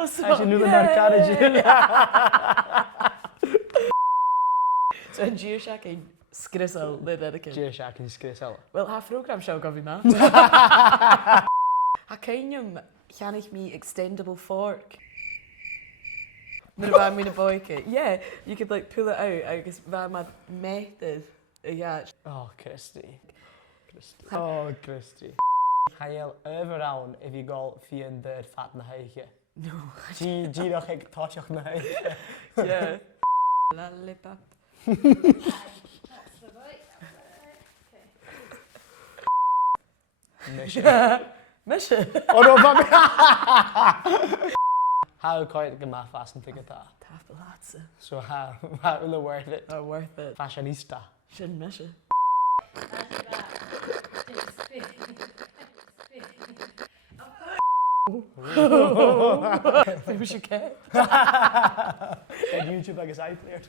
As you knew the carriage. So yn Gio Shack ein sgrisol le dedicate. Gio Shack yn sgrisol. Wel, ha program show gofi ma. Ha ceinium llanich mi extendable fork. Myna fa mi'n y boica. Yeah, you could like pull it out. I guess fa ma method. Yeah. Oh, Christy. Oh, Christy. Chael overround if you go fi'n dyr fat na haiche. No. Giro chig tosioch na haiche. Yeah. Lollipop. Mission. Mission? Oh no, mami! How quite gyma fast yn tigger ta? Tapalazza. So how will it worth it? Oh, worth it. Fashionista. Shouldn't mission. We should get. YouTube agus iPlayer.